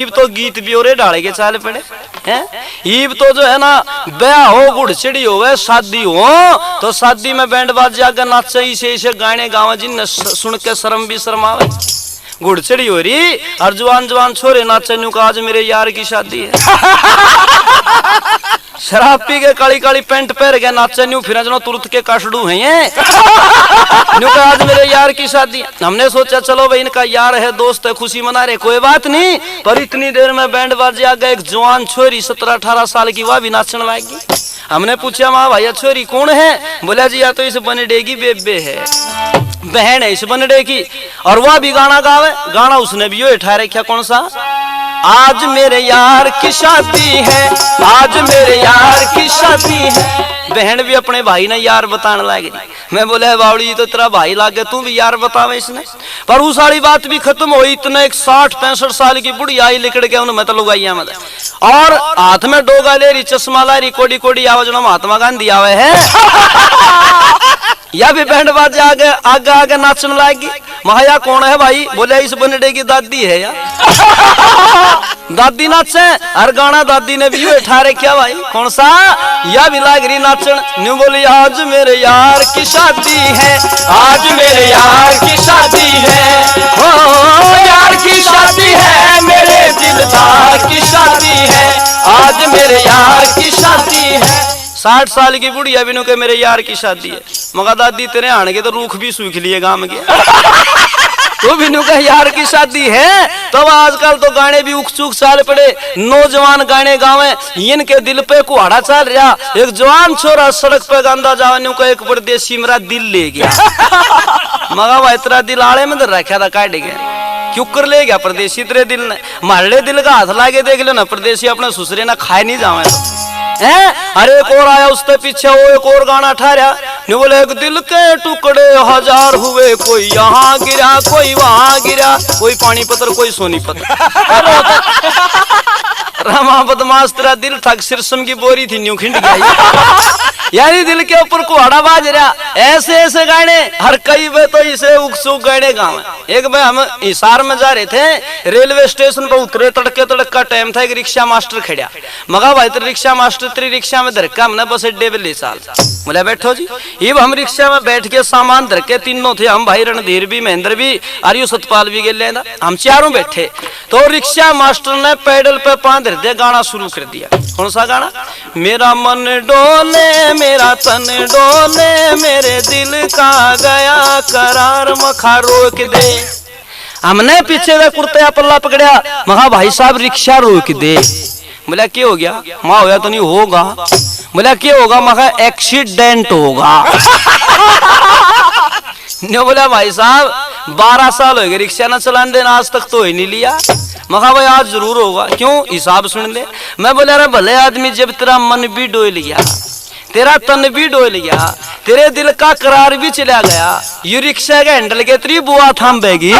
ईब तो गीत भी और डाले के चाल पड़े हैं। ईब तो जो है ना ब्याह हो गुड़चिड़ी हो शादी हो तो शादी में बैंड बाजा का नाचे इसे गाने गावा जिन सुन के शर्म भी शर्मावे। गुड़चिड़ी हो रही और जवान जवान छोरे नाचे न्यू का आज मेरे यार की शादी है। शराब पी के काली काली पेंट पहन के नाचे न्यू फिर जनो तुरंत के काशड़ू है न्यू का आज मेरे यार की शादी है। हमने सोचा चलो भाई इनका यार है दोस्त है खुशी मना रहे कोई बात नहीं, पर इतनी देर में बैंड बाजे आ गए एक जवान छोरी 17-18 साल की वह भी नाचने लगी। हमने पूछा माँ भैया छोरी कौन है? बोला जी या तो इस बनडे की बेबे है, बहन है इस बनडे की, और वह भी गाना गावे। गाना उसने भी यो ठा रखा कौन सा? आज मेरे यार की शादी है, आज मेरे यार की शादी है। बहन भी अपने भाई ने यार बताने लगी। मैं बोले बावड़ी तो तेरा भाई लागे तू भी यार बतावे इसने। पर वो सारी बात भी खत्म हुई। इतने एक 60-65 साल की बुढ़ी आई लिकड़ के उन्हें मतलब लुगाइया में और हाथ में डोगा ले रही चश्मा ला रही कोडी कोडी आवाज में महात्मा गांधी आवे है। या भी बैंड बाजे आगे आगे आगे नाचने लागी। महाया कौन है भाई? बोले इस बनडे की दादी है यार। दादी नाचे हर गाना दादी ने भी उठा रखा भाई कौन सा? या भी लाग रही नाचन न्यू बोली आज मेरे यार की शादी है, आज मेरे यार की शादी है, हो यार की शादी है, मेरे दिलदार की शादी है, आज मेरे यार की शादी है। 60 साल की बुढ़िया बिनु के मेरे यार की शादी है। मगा दादी तेरे आने के तो रूख भी सूख लिए गांव के। तो बिनु का यार की शादी है। तो आजकल तो गाने भी उख चूक चाल पड़े, नौजवान गाने गावे, इनके दिल पे कुहाड़ा चल रहा। एक जवान छोरा सड़क पे गांदा जावा का एक परदेसी मेरा दिल ले गया। मगा भाई तेरा दिल आड़े में रखा था काट गया, क्यों कर ले गया परदेसी तेरे दिल ने? मारे दिल का हाथ लाके देख लो ना, परदेसी अपने ससुरे ना खाए नहीं जावे हैं। अरे एक और आया उसके पीछे वो एक और गाना ठहरा नहीं बोले एक दिल के टुकड़े 1000 हुए, कोई यहाँ गिरा कोई वहां गिरा, कोई पानीपत कोई सोनीपत। रामा बदमाश तेरा दिल था सिरसम की बोरी थी न्यू खिंड गई। यानी दिल के ऊपर कुहाड़ा बाज रहा। ऐसे ऐसे गाने हर कई वे तो इसे उकसूक गाने गाँव। एक बार हम हिसार में जा रहे थे, रेलवे स्टेशन पर उतरे, तड़के तड़क का टाइम था। एक रिक्शा मास्टर खड़ा, मगा भाई तेरे रिक्शा मास्टर तेरी रिक्शा में धरका हमने बस अड्डे पे ले साल। बोले बैठो जी। ये हम रिक्शा में बैठ के सामान धर के तीनों थे, हम भाई रणधीर भी महेंद्र भी आर्यू सतपाल भी गए, हम चारों बैठे। तो रिक्शा मास्टर ने पैडल पे पांव धर दे गाना शुरू कर दिया। कौन सा गाना? मेरा मन डोले मेरा तन डोले, मेरे दिल का गया करार मखा रोक दे। हमने पीछे का कुर्ता पल्ला पकड़ा, महा भाई साहब रिक्शा रोक दे। बोला क्या हो गया? माँ होया तो नहीं होगा। बोला क्या होगा? महा एक्सीडेंट होगा। ने बोला भाई साहब 12 साल हो गए रिक्शा ना चलाने देना, आज तक तो ही नहीं लिया। मखा भाई आज जरूर होगा। क्यों? हिसाब सुन ले। मैं बोला अरे भले आदमी जब तेरा मन भी डोल गया, तेरा तन भी डोल गया, तेरे दिल का करार भी चला गया, ये रिक्शा का हैंडल के तेरी बुआ थामेगी।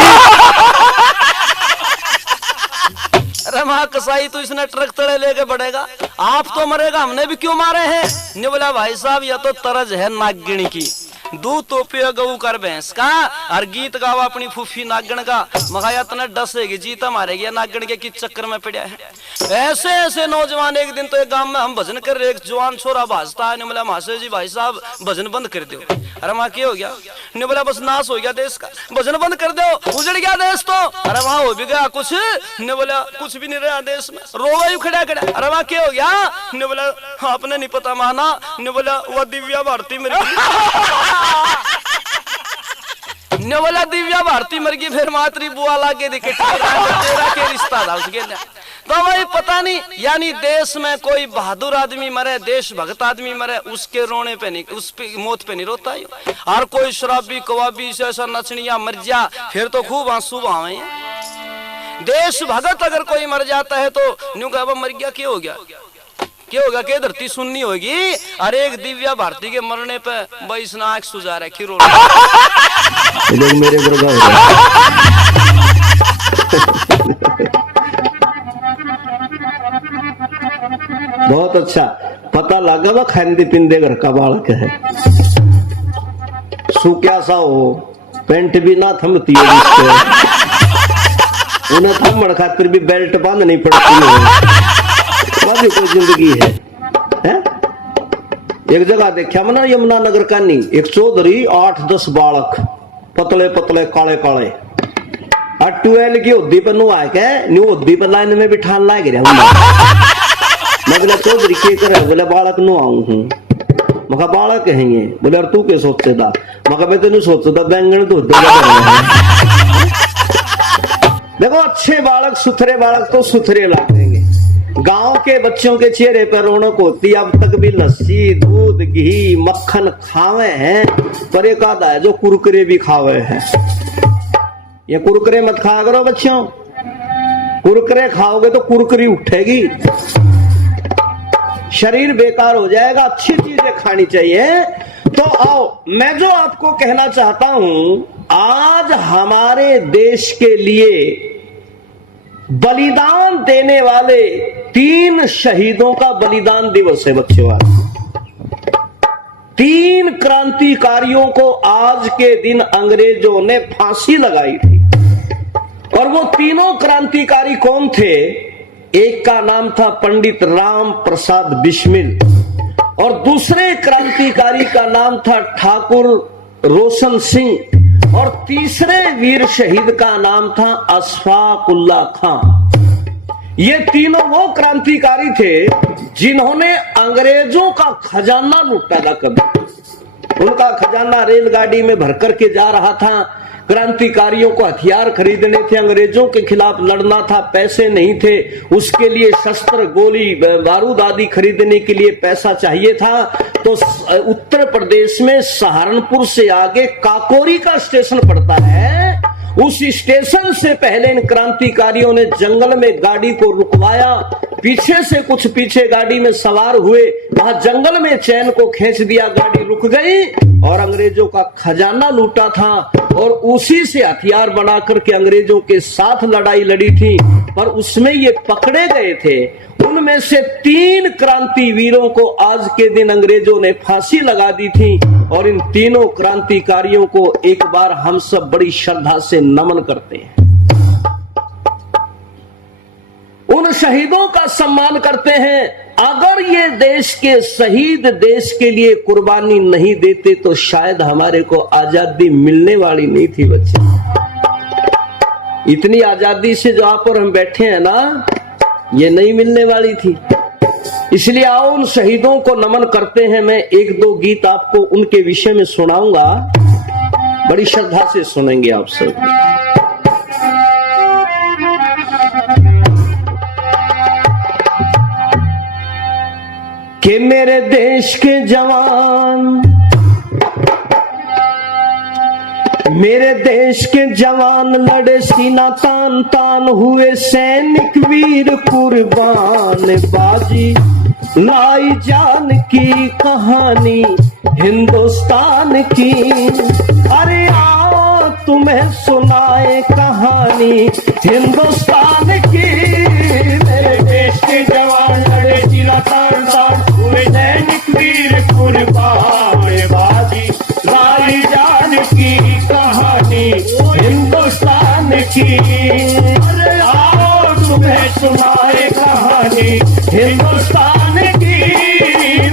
अरे वहां कसाई तो इसने ट्रक तड़े लेके बढ़ेगा, आप तो मरेगा, हमने भी क्यों मारे हैं? ने बोला भाई साहब या तो तरज है नागिन की, दूध तो पियो गऊ कर भैंस का, और गीत गावा अपनी फूफी नागण का। मगाया तना डसेगी जीता मारेगी नागण के किस चक्कर में पड़ा है। ऐसे ऐसे नौजवान। एक दिन तो एक गांव में हम भजन कर रहे, एक जवान छोरा भाजता है। ने बोला मास्टर जी भाई साहब भजन बंद कर दो। अरे वहां क्या हो गया? ने बोला बस नाश हो गया देश का, भजन बंद कर दो, उजड़ गया देश तो। अरे वहां हो भी गया कुछ? ने बोला कुछ भी नहीं रहा देश में, रोवा यू खड़ा खड़ा। अरे वहां क्या हो गया? ने बोला आपने नहीं पता माना। ने बोला वह दिव्या भारती मेरी। ने बोला दिव्या भारती मर गई, फिर मातरी बुआ लाके दिखे तेरा के रिश्ता था उसके। तो भाई पता नहीं, यानी देश में कोई बहादुर आदमी मरे, देशभक्त आदमी मरे, उसके रोने पे नहीं, उस पे मौत पे नहीं रोता है। और कोई शराबी कवाबी से ऐसा नचनिया मर जा फिर तो खूब आंसू बहावे। देशभक्त अगर कोई मर जाता है तो न्यू कहा मर गया, क्या हो गया? क्या होगा? क्या धरती सुननी होगी? अरे एक दिव्या भारती के मरने पे बाईस नाक सुजा रखी रो लोग मेरे बहुत अच्छा पता लगा वह खांदे पिंदे घर का बालक है। सूक्या सा हो, पेंट भी ना थमती है उन्हें थम्मड़ खातिर भी बेल्ट बांधनी पड़ती है। वह भी कोई जिंदगी है? एक जगह देखा मैंने यमुना नगर का नहीं, एक चौधरी 8-10 बालक पतले पतले काले काले और 12 की होदी पर नु आके न्यू होदी पर लाइन में बिठान लाग रहा मैं बोला चौधरी के करे? बोले बालक नु आऊं हूं। मका बालक है ये? बोले तू के सोचेदा? मका मैं तेन सोचता बैंगन तो देखो अच्छे बालक सुथरे बालक तो सुथरे लगेंगे। गांव के बच्चों के चेहरे पर रौनक होती, अब तक भी लस्सी दूध घी मक्खन खावे हैं, पर एक आधा है जो कुरकुरे भी खावे हैं। ये कुरकुरे मत खाया करो बच्चों, कुरकुरे खाओगे तो कुरकुरी उठेगी, शरीर बेकार हो जाएगा। अच्छी चीजें खानी चाहिए। तो आओ मैं जो आपको कहना चाहता हूं, आज हमारे देश के लिए बलिदान देने वाले 3 शहीदों का बलिदान दिवस है बच्चों। आज 3 क्रांतिकारियों को आज के दिन अंग्रेजों ने फांसी लगाई थी। और वो तीनों क्रांतिकारी कौन थे? एक का नाम था पंडित राम प्रसाद बिस्मिल और दूसरे क्रांतिकारी का नाम था ठाकुर रोशन सिंह और तीसरे वीर शहीद का नाम था अशफाकुल्ला खां। ये तीनों वो क्रांतिकारी थे जिन्होंने अंग्रेजों का खजाना लूटा था। कभी उनका खजाना रेलगाड़ी में भर करके जा रहा था। क्रांतिकारियों को हथियार खरीदने थे, अंग्रेजों के खिलाफ लड़ना था, पैसे नहीं थे, उसके लिए शस्त्र गोली बारूद आदि खरीदने के लिए पैसा चाहिए था। तो उत्तर प्रदेश में सहारनपुर से आगे काकोरी का स्टेशन पड़ता है, उस स्टेशन से पहले इन क्रांतिकारियों ने जंगल में गाड़ी को रुकवाया, पीछे से कुछ पीछे गाड़ी में सवार हुए, वहां जंगल में चैन को खींच दिया, गाड़ी रुक गई और अंग्रेजों का खजाना लूटा था और उसी से हथियार बना करके अंग्रेजों के साथ लड़ाई लड़ी थी। पर उसमें ये पकड़े गए थे। उनमें से 3 क्रांतिवीरों को आज के दिन अंग्रेजों ने फांसी लगा दी थी और इन तीनों क्रांतिकारियों को एक बार हम सब बड़ी श्रद्धा से नमन करते हैं, उन शहीदों का सम्मान करते हैं। अगर ये देश के शहीद देश के लिए कुर्बानी नहीं देते तो शायद हमारे को आजादी मिलने वाली नहीं थी बच्चे। इतनी आजादी से जो आप और हम बैठे हैं ना, ये नहीं मिलने वाली थी। इसलिए आओ उन शहीदों को नमन करते हैं। मैं 1-2 गीत आपको उनके विषय में सुनाऊंगा, बड़ी श्रद्धा से सुनेंगे आप सब। कि मेरे देश के जवान, मेरे देश के जवान लड़े सीना तान तान, हुए सैनिक वीर कुर्बान, बाजी लाई जान की कहानी हिंदुस्तान की। अरे आओ तुम्हें सुनाए कहानी हिंदुस्तान की। मेरे देश के जवान लड़े सीना तान तान, हुए सैनिक वीर कुर्बान, बाजी लाई जान की कहानी हिंदुस्तान की। अरे आओ तुम्हें सुनाए कहानी हिंदुस्तान की।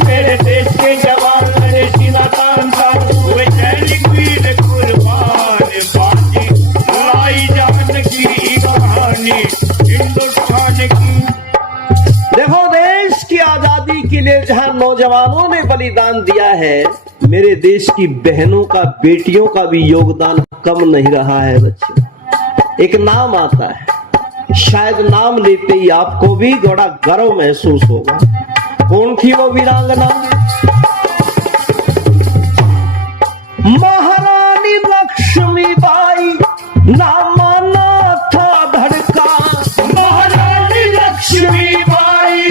मेरे देश के जवान लड़े सीना तान तान, हुए सैनिक वीर कुर्बान, बाजी लाई जान की कहानी हिंदुस्तान की। देखो देश की आजादी के लिए जहां नौजवानों ने बलिदान दिया है, मेरे देश की बहनों का बेटियों का भी योगदान कम नहीं रहा है बच्चे। एक नाम आता है, शायद नाम लेते ही आपको भी बड़ा गर्व महसूस होगा। कौन थी वो वीरांगना? महारानी लक्ष्मीबाई नाम आना था धड़का। महारानी लक्ष्मीबाई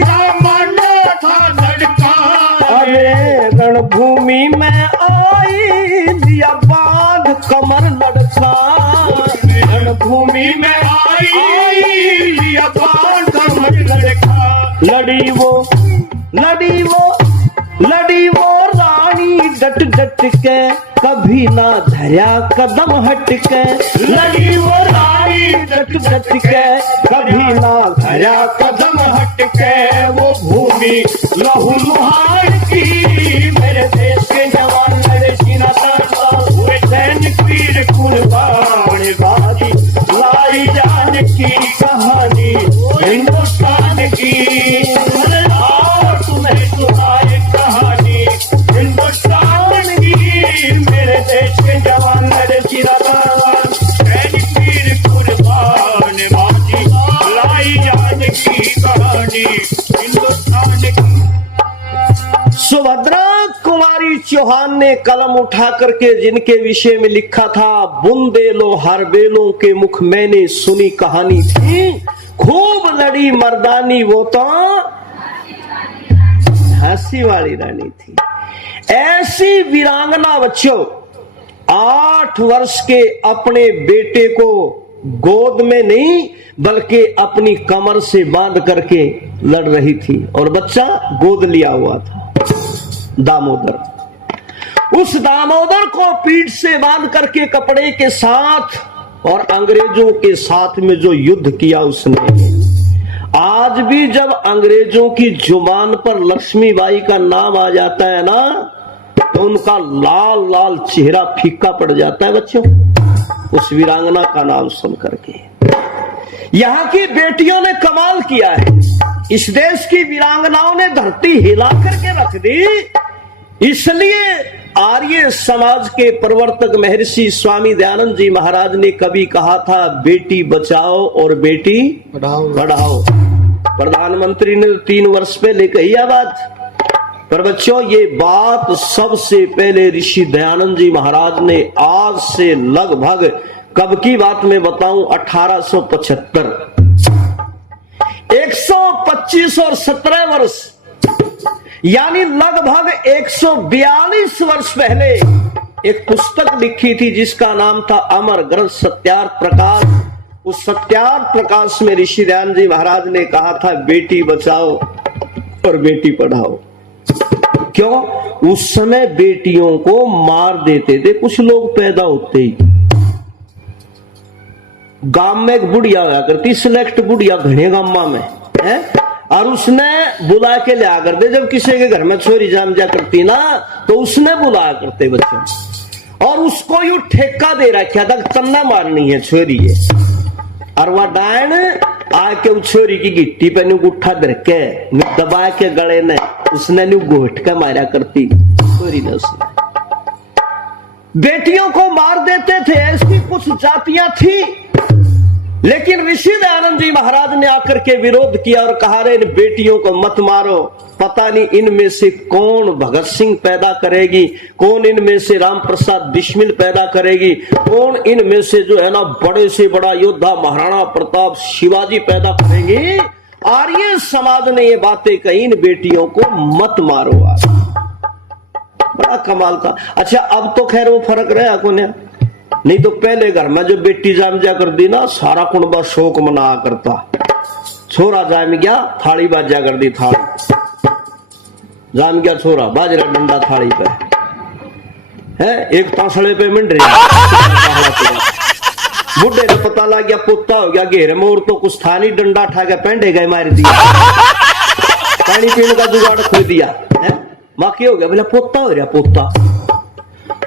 नाम आना था धड़का। अरे रणभूमि में आई लिया बांध कमर लड़का। रणभूमि में आई लिया बांध कमर लड़का। लड़ी वो रानी डट डट के, कभी ना धरा कदम हट के। लड़ी वो रानी डट डट के कभी ना धरा कदम हट के वो भूमि लहू लुहार की मेरे देश के जवान लड़े सीना तान हुए सैनिक वीर कुर्बान बाजी लाई जान की कहानी हिंदुस्तान की और तुम्हें सुनाए कहानी हिंदुस्तान की मेरे देश के जवान लड़े सीना तान सैनिक वीर कुर्बान बाजी लाई जान की कहानी हिंदुस्तान की। सुभद्रा कुमारी चौहान ने कलम उठा करके जिनके विषय में लिखा था, बुंदेलो हर बेलों के मुख मैंने सुनी कहानी थी, खूब लड़ी मर्दानी वो तो झांसी वाली रानी थी। ऐसी वीरांगना बच्चों 8 वर्ष के अपने बेटे को गोद में नहीं बल्कि अपनी कमर से बांध करके लड़ रही थी और बच्चा गोद लिया हुआ था दामोदर। उस दामोदर को पीठ से बांध करके कपड़े के साथ और अंग्रेजों के साथ में जो युद्ध किया उसने, आज भी जब अंग्रेजों की जुबान पर लक्ष्मीबाई का नाम आ जाता है ना तो उनका लाल लाल चेहरा फीका पड़ जाता है बच्चों, उस वीरांगना का नाम सुन करके। यहाँ की बेटियों ने कमाल किया है, इस देश की वीरांगनाओं ने धरती हिला करके रख दी। इसलिए आर्य समाज के प्रवर्तक महर्षि स्वामी दयानंद जी महाराज ने कभी कहा था, बेटी बचाओ और बेटी पढ़ाओ। प्रधानमंत्री ने 3 वर्ष पहले कही बात, पर बच्चों ये बात सबसे पहले ऋषि दयानंद जी महाराज ने आज से लगभग कब की बात में बताऊं 1875 125 और 17 वर्ष यानी लगभग 142 वर्ष पहले एक पुस्तक लिखी थी जिसका नाम था अमर ग्रंथ सत्यार्थ प्रकाश। उस सत्यार्थ प्रकाश में ऋषि दयानंद जी महाराज ने कहा था, बेटी बचाओ और बेटी पढ़ाओ। क्यों? उस समय बेटियों को मार देते थे कुछ लोग पैदा होते ही। गांव में एक बुढ़िया हुआ करती, सिलेक्ट बुढ़िया घने गांव में है, और उसने बुला के लिया करते, जब किसी के घर में छोरी जाम जा करती ना तो उसने बुलाया करते बच्चे, और उसको यू ठेका दे रखा था चन्ना मारनी है छोरी है, और वह डायन आके उस छोरी की गिट्टी पे नु गुट्ठा धर के दबा के गले ने उसने नु घोट के मारा करती छोरी ने। उसने बेटियों को मार देते थे, ऐसी कुछ जातियां थी, लेकिन ऋषि दयानंद जी महाराज ने आकर के विरोध किया और कहा, रे इन बेटियों को मत मारो, पता नहीं इनमें से कौन भगत सिंह पैदा करेगी, कौन इनमें से राम प्रसाद बिस्मिल पैदा करेगी, कौन इनमें से जो है ना बड़े से बड़ा योद्धा महाराणा प्रताप शिवाजी पैदा करेंगे। आर्य समाज ने ये बातें कही, इन बेटियों को मत मारो। आज बड़ा कमाल का। अच्छा अब तो खैर वो फर्क रहा कोने, नहीं तो पहले घर में जो बेटी जाम जा कर दी ना सारा कुनबा शोक मना करता, छोरा जाम गया थाली बाजा कर दी, थाली जाम गया छोरा बाजरा डंडा थाली पे है, एक तासले पे मिंड रही बुढ़े ने पता लग गया पोता हो गया घेरे में, और तो कुछ था नहीं, डंडा उठा के पेंडे गए मार दिया, पानी पीने का जुगाड़ खो दिया है, माँ क्या हो गया बोले पोता हो रहा पोता।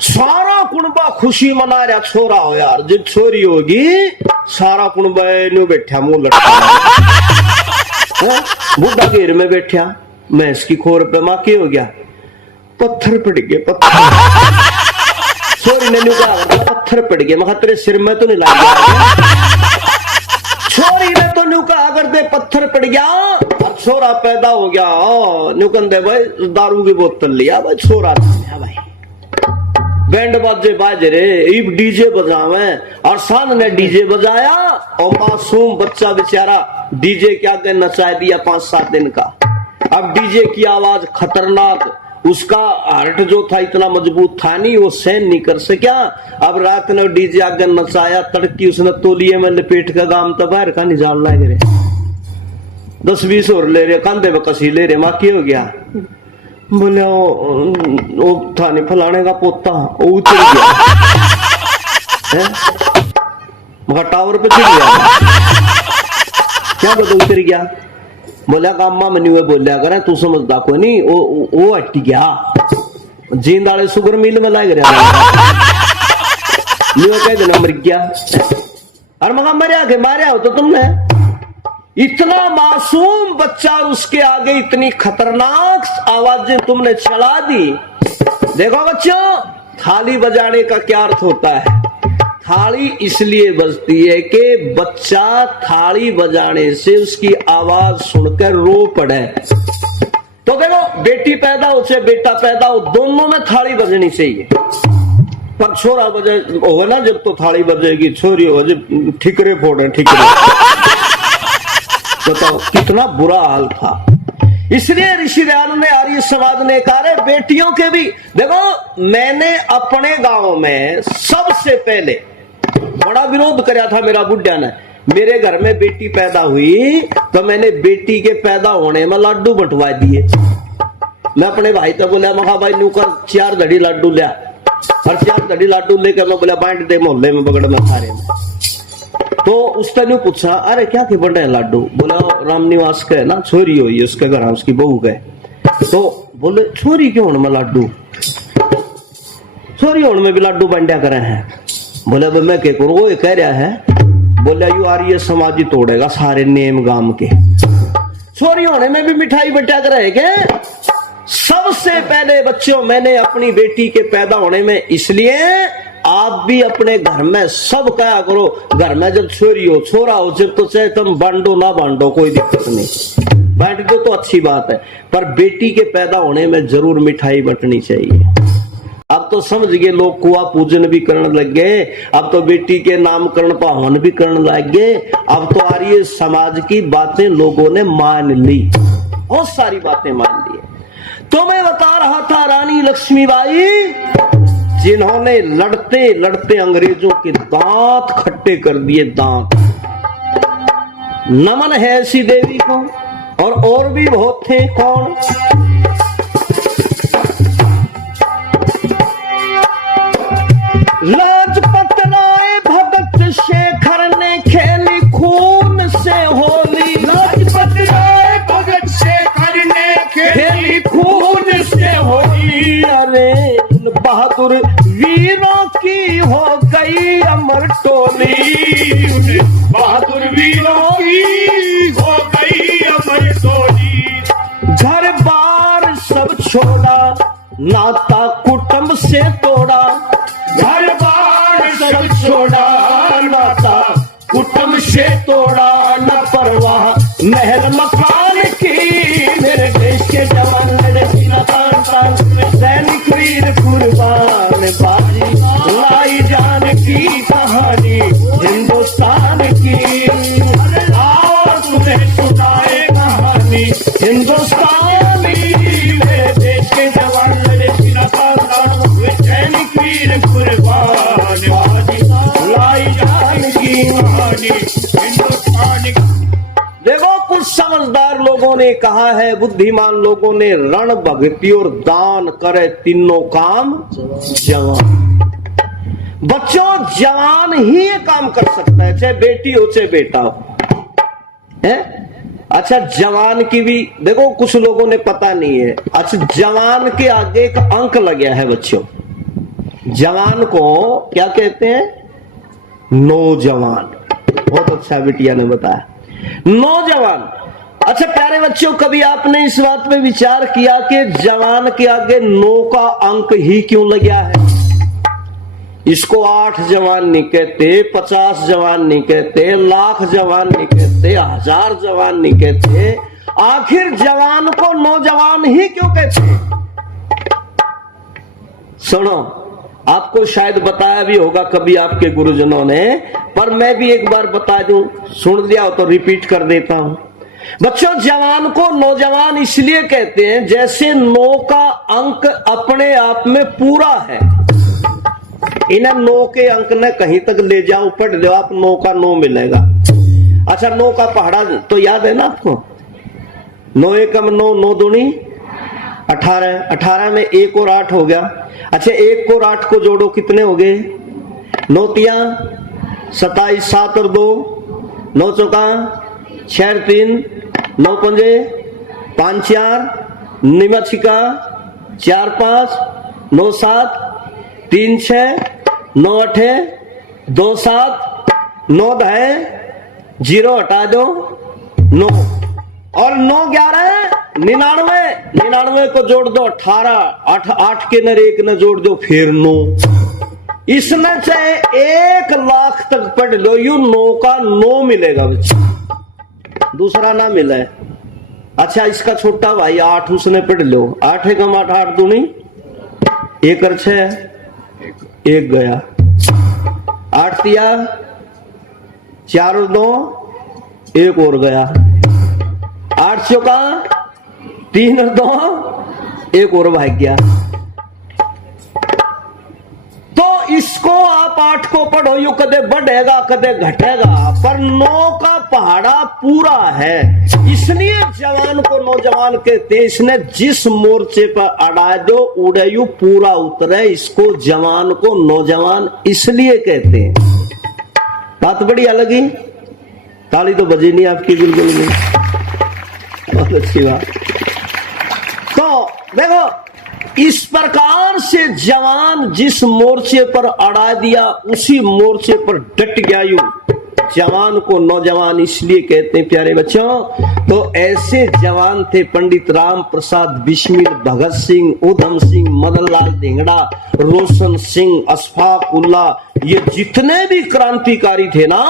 सारा कुनबा खुशी मना रहा छोरा हो यार, जब छोरी होगी सारा कुनबा नु बैठा मुंह लटका बुढ़ा घेर में बैठा, मैं इसकी खोर पे माँ क्या हो गया पत्थर पड़ गए पत्थर। छोरी ने नु कहा पत्थर पड़ गए, मैं तेरे सिर में तो नहीं लग गया। छोरी ने तो नु कहा अगर दे पत्थर पड़ गया और छोरा पैदा हो गया, नु कहते भाई दारू की बोतल लिया भाई छोरा भाई, बैंड बाजे बाज रहे, इब डीजे बजावे, और सान ने डीजे बजाया और मासूम बच्चा बेचारा डीजे के आगे नचा दिया 5-7 दिन का। अब डीजे की आवाज खतरनाक, उसका हार्ट जो था इतना मजबूत था नहीं, वो सहन नहीं कर सका। अब रात ने डीजे आगे नचाया, तड़की उसने तोलिए में लपेट का गाम तो बाहर का नहीं जान लग रहे, 10-20 और ले रहे, कंधे में कसी ले रहे, माँ क्या हो गया बोले वो था नहीं फलाने का पोता वो उतर गया। मगर टावर पे चढ़ गया। क्या बताओ उतर गया, बोला कामा मनी हुए बोलिया करे तू समझदा को नहीं, वो हट गया जींद वाले सुगर मिल में लाग रहा कह देना मर गया। और मगा मरिया के मारे हो तो तुमने, इतना मासूम बच्चा और उसके आगे इतनी खतरनाक आवाजें तुमने चला दी। देखो बच्चों, थाली बजाने का क्या अर्थ होता है? थाली इसलिए बजती है कि बच्चा थाली बजाने से उसकी आवाज सुनकर रो पड़े। तो देखो, बेटी पैदा हो चाहे बेटा पैदा हो, दोनों में थाली बजनी चाहिए। पर छोरा बजे हो ना जब तो थाली बजेगी, छोरी हो जब ठिकरे फोड़े ठिकरे। बताओ कितना बुरा हाल था। इसलिए ऋषि दयानंद ने, आर्य समाज ने कहा बेटियों के भी देखो, मैंने अपने गांव में सबसे पहले बड़ा विरोध कराया था मेरा बुढ़िया ने। मेरे घर में बेटी पैदा हुई तो मैंने बेटी के पैदा होने में लाडू बंटवा दिए। मैं अपने भाई तो बोला, महा भाई न्यू कर 4 धड़ी लाडू लिया, और 4 धड़ी लाडू लेकर मैं बोला बांट दे मोहल्ले में बगड़ में सारे में। तो उसने न्यू पूछा, अरे क्या के बंटे लाडू? बोला रामनिवास का है ना, छोरी हुई है उसके घर, उसकी बहू का। तो बोले छोरी क्यों में लाडू, छोरी होने में भी लाडू बांटा करे हैं। बोले मैं क्या करूं, वो कह रहा है, बोला यू आर्य समाज ही तोड़ेगा सारे नेम गांव के। छोरी होने में भी मिठाई बटा कर है क्या? सबसे पहले बच्चों मैंने अपनी बेटी के पैदा होने में, इसलिए आप भी अपने घर में सब कहा करो, घर में जब छोरी हो छोरा हो जब तो चाहे तुम बांटो ना बांटो कोई दिक्कत नहीं, बांट दो तो अच्छी बात है, पर बेटी के पैदा होने में जरूर मिठाई बंटनी चाहिए। अब तो समझ गए लोग, कुआ पूजन भी करने लग गए, अब तो बेटी के नामकरण पर हवन भी करने लग गए। अब तो आर्य समाज की बातें लोगों ने मान ली, बहुत सारी बातें मान ली। तो मैं बता रहा था रानी लक्ष्मीबाई, जिन्होंने लड़ते लड़ते अंग्रेजों के दांत खट्टे कर दिए, दांत। नमन है ऐसी देवी को, और भी बहुत थे। कौन? लाजपत राय भगत शेखर ने खेली खून से होली। लाजपत राय भगत शेखर ने खेली खून से होली। अरे बहादुर वीरों की हो गई अमर टोली, बहादुर वीरों की हो गई अमर टोली। घर बार सब छोड़ा, नाता कुटुंब से तोड़ा, घर बार सब छोड़ा, नाता कुटुंब से तोड़ा। न परवाह महल मकान की, मेरे देश के जवान लड़े सीना तान तान, सैनिक वीर कुर्बान बाजी, लाई जान की कहानी हिंदुस्तान की। आओ तुम्हें सुनाए कहानी हिंदुस्तान की, मेरे देश के जवान लड़े सीना तान तान, सैनिक वीर कुर्बान बाजी, लाई जान की कहानी हिंदुस्तान की। देखो, कुछ समझदार लोगों ने कहा है, बुद्धिमान लोगों ने, रण भक्ति और दान करे तीनों काम जवान। बच्चों, जवान ही ये काम कर सकता है, चाहे बेटी हो चाहे बेटा हो, है? अच्छा, जवान की भी देखो, कुछ लोगों ने पता नहीं है। अच्छा, जवान के आगे एक अंक लगा है बच्चों। जवान को क्या कहते हैं? नौजवान। बहुत अच्छा बिटिया ने बताया, नौजवान। अच्छा प्यारे बच्चों, कभी आपने इस बात पे विचार किया कि जवान के आगे 9 का अंक ही क्यों लगा है? इसको 8 जवान नहीं कहते, 50 जवान नहीं कहते, लाख जवान नहीं कहते, 1000 जवान नहीं कहते, आखिर जवान को नौजवान ही क्यों कहते? सुनो, आपको शायद बताया भी होगा कभी आपके गुरुजनों ने, पर मैं भी एक बार बता दूं, सुन लिया हो तो रिपीट कर देता हूं। बच्चों, जवान को नौजवान इसलिए कहते हैं जैसे 9 का अंक अपने आप में पूरा है। इन्हें 9 के अंक ने कहीं तक ले जाओ, पढ़ लो आप, 9 का 9 मिलेगा। अच्छा, 9 का पहाड़ा तो याद है ना आपको? 9 एकम 9, 9 दूनी 18, 18 में 1 और 8 हो गया। अच्छा, 1 और 8 को जोड़ो, कितने हो गए? 9 तिया 27 7 और 2 9 चौका 6 3 9 पंजे 5 4 निमा छिका 4 5 9 7 3 6 9 8 2 7 9 10 0 हटा दो 9 और 9 11 99 को जोड़ दो 18 8 के नर 1 न जोड़ दो फिर 9। इसने चाहे 1 लाख तक पढ़ लो यू 9 का 9 मिलेगा बच्चा, दूसरा ना मिला है। अच्छा इसका छोटा भाई 8 उसने पढ़ लो 8 कम 8 8 दूनी 1 और 6 1 गया 8 दिया 4 और 2 1 और गया 8 चौका 3 और 2 1 और भाग गया। तो इसको आप 8 को पढ़ो यू कदे बढ़ेगा कदे घटेगा, पर 9 का पहाड़ा पूरा है। इसलिए जवान को नौजवान कहते हैं, इसने जिस मोर्चे पर अड़ा दो उड़े यू पूरा उतरे, इसको जवान को नौजवान इसलिए कहते हैं। बात बड़ी अलग ही, ताली तो बजी नहीं आपकी बिल्कुल भी, बहुत अच्छी बात। तो देखो इस प्रकार से जवान जिस मोर्चे पर अड़ा दिया उसी मोर्चे पर डट गया यू जवान को नौजवान इसलिए कहते हैं प्यारे बच्चों। तो ऐसे जवान थे पंडित राम प्रसाद बिस्मिल, भगत सिंह, उधम सिंह, मदन लाल धिंगड़ा, रोशन सिंह, अशफाक उल्ला, ये जितने भी क्रांतिकारी थे ना,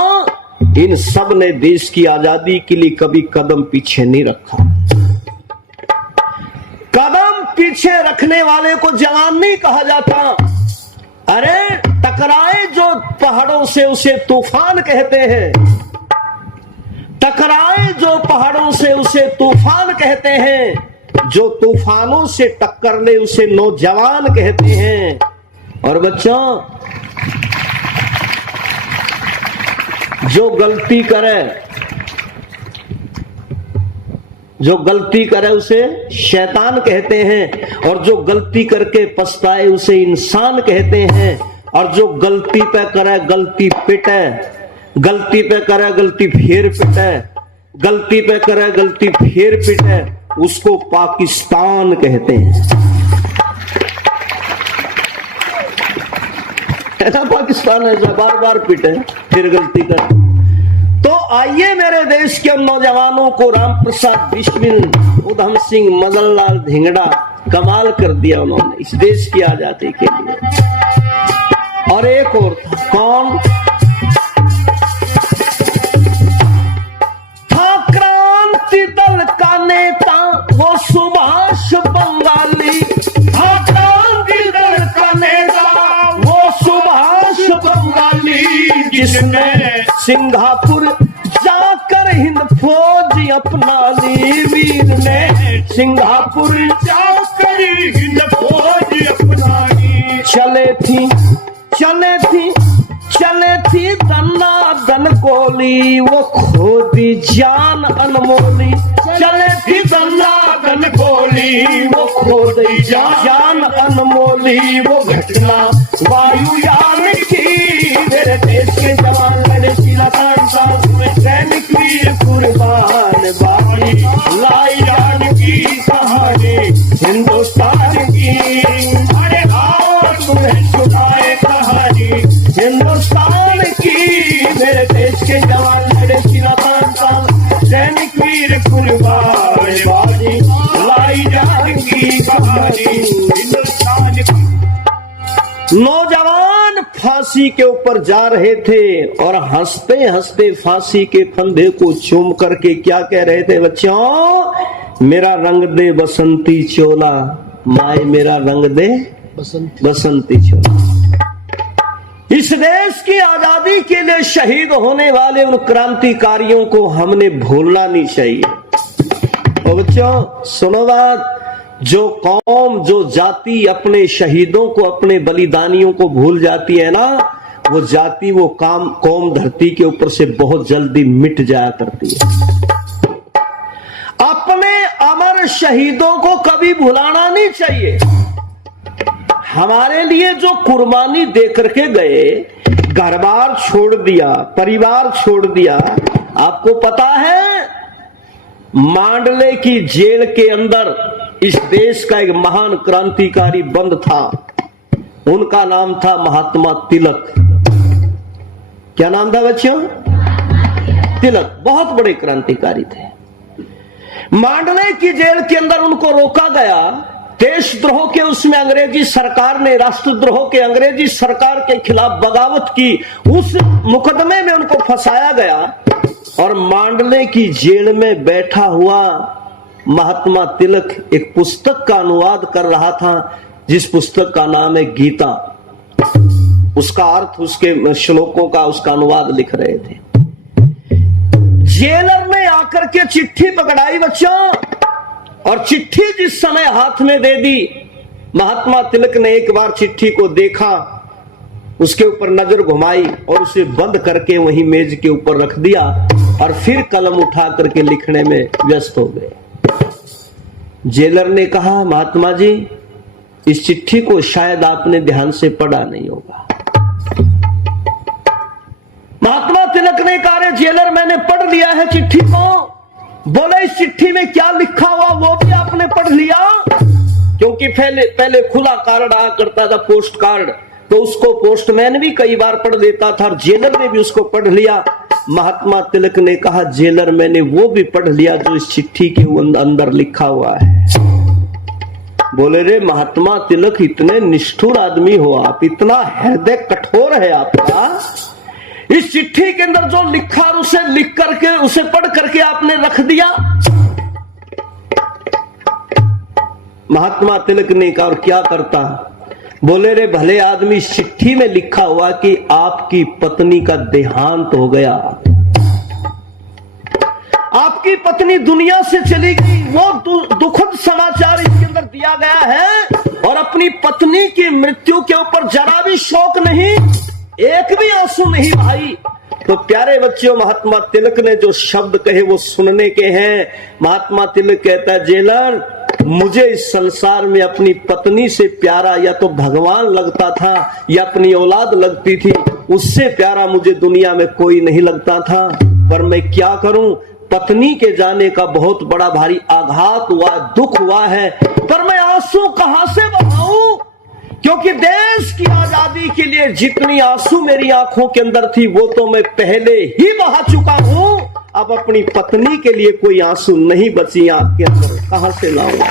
इन सब ने देश की आजादी के लिए कभी कदम पीछे नहीं रखा। कदम पीछे रखने वाले को जवान नहीं कहा जाता। अरे टकराए जो पहाड़ों से उसे तूफान कहते हैं, टकराए जो पहाड़ों से उसे तूफान कहते हैं, जो तूफानों से टक्कर ले उसे नौजवान कहते हैं। और बच्चों जो गलती करे उसे शैतान कहते हैं, और जो गलती करके पछताए उसे इंसान कहते हैं। और जो गलती पे करे गलती पिटे, गलती पे करे गलती फिर पिटे, गलती पे करे गलती फिर पिटे, उसको पाकिस्तान कहते हैं। ऐसा पाकिस्तान ऐसा बार बार पिटे फिर गलती करे। तो आइए मेरे देश के नौजवानों को राम प्रसाद बिस्मिल, उधम सिंह, मदन लाल धिंगड़ा कमाल कर दिया उन्होंने इस देश की आजादी के लिए। और एक और था, कौन था? क्रांति दल का नेता वो सुभाष बंगाली, था क्रांति दल का नेता वो सुभाष बंगाली, जिसने सिंगापुर जाकर हिंद फौज अपना ली, वीर ने सिंगापुर जाकर हिंद फौज अपना ली। चले थी दन गोली वो खो दी जान अनमोली, चले थी दन गोली वो खो दी जान अनमोली। वो घटना वायुयान की, मेरे देश के जवान लड़े शीला सैनिक वीर कुर्बान, बाकी लाई जान की कहानी हिंदुस्तान की। अरे आओ तुम्हें सुनाए कहानी हिंदुस्तान की, मेरे देश के जवान लड़े शीला सैनिक वीर कुर्बान, बाकी लाई जान की कहानी हिंदुस्तान की। नौजवान फांसी के ऊपर जा रहे थे और हंसते हंसते फांसी के फंदे को चूम करके क्या कह रहे थे बच्चों? मेरा रंग दे बसंती चोला, माए मेरा रंग दे बसंती चोला। इस देश की आजादी के लिए शहीद होने वाले उन क्रांतिकारियों को हमने भूलना नहीं चाहिए। और बच्चों सुनो बात, जो कौम जो जाति अपने शहीदों को अपने बलिदानियों को भूल जाती है ना, वो जाति वो कौम धरती के ऊपर से बहुत जल्दी मिट जाया करती है। अपने अमर शहीदों को कभी भुलाना नहीं चाहिए। हमारे लिए जो कुर्बानी दे करके गए, घर बार छोड़ दिया, परिवार छोड़ दिया। आपको पता है मांडले की जेल के अंदर इस देश का एक महान क्रांतिकारी बंद था, उनका नाम था महात्मा तिलक। क्या नाम था बच्चों? तिलक। बहुत बड़े क्रांतिकारी थे। मांडले की जेल के अंदर उनको रोका गया। देशद्रोह के उसमें अंग्रेजी सरकार ने, राष्ट्रद्रोह के अंग्रेजी सरकार के खिलाफ बगावत की, उस मुकदमे में उनको फंसाया गया और मांडले की जेल में बैठा हुआ महात्मा तिलक एक पुस्तक का अनुवाद कर रहा था, जिस पुस्तक का नाम है गीता। उसका अर्थ, उसके श्लोकों का उसका अनुवाद लिख रहे थे। जेलर ने आकर के चिट्ठी पकड़ाई बच्चों, और चिट्ठी जिस समय हाथ में दे दी, महात्मा तिलक ने एक बार चिट्ठी को देखा, उसके ऊपर नजर घुमाई और उसे बंद करके वहीं मेज के ऊपर रख दिया और फिर कलम उठा करके लिखने में व्यस्त हो गए। जेलर ने कहा, महात्मा जी, इस चिट्ठी को शायद आपने ध्यान से पढ़ा नहीं होगा। महात्मा तिलक ने कहा, अरे जेलर, मैंने पढ़ लिया है चिट्ठी को। बोले, इस चिट्ठी में क्या लिखा हुआ वो भी आपने पढ़ लिया? क्योंकि पहले खुला कार्ड आया करता था, पोस्ट कार्ड, तो उसको पोस्टमैन भी कई बार पढ़ लेता था और जेलर ने भी उसको पढ़ लिया। महात्मा तिलक ने कहा, जेलर, मैंने वो भी पढ़ लिया जो इस चिट्ठी के अंदर लिखा हुआ है। बोले, रे महात्मा तिलक, इतने निष्ठुर आदमी हो आप, इतना हृदय कठोर है आपका। इस चिट्ठी के अंदर जो लिखा और उसे लिख करके, उसे पढ़ करके आपने रख दिया। महात्मा तिलक ने कहा, और क्या करता? बोले, रे भले आदमी, इस चिट्ठी में लिखा हुआ कि आपकी पत्नी का देहांत हो गया, आपकी पत्नी दुनिया से चली गई, वो दुखद समाचार इसके अंदर दिया गया है। और अपनी पत्नी की मृत्यु के ऊपर जरा भी शोक नहीं, एक भी आंसू नहीं भाई। तो प्यारे बच्चों, महात्मा तिलक ने जो शब्द कहे वो सुनने के हैं। महात्मा तिलक कहता है, जेलर, मुझे इस संसार में अपनी पत्नी से प्यारा या तो भगवान लगता था या अपनी औलाद लगती थी, उससे प्यारा मुझे दुनिया में कोई नहीं लगता था। पर मैं क्या करूं, पत्नी के जाने का बहुत बड़ा भारी आघात हुआ, दुख हुआ है, पर मैं आंसू कहां से बहाऊं? क्योंकि देश की आजादी के लिए जितनी आंसू मेरी आंखों के अंदर थी वो तो मैं पहले ही बहा चुका हूं। अब अपनी पत्नी के लिए कोई आंसू नहीं बची आंख के अंदर, कहां से लाऊंगा?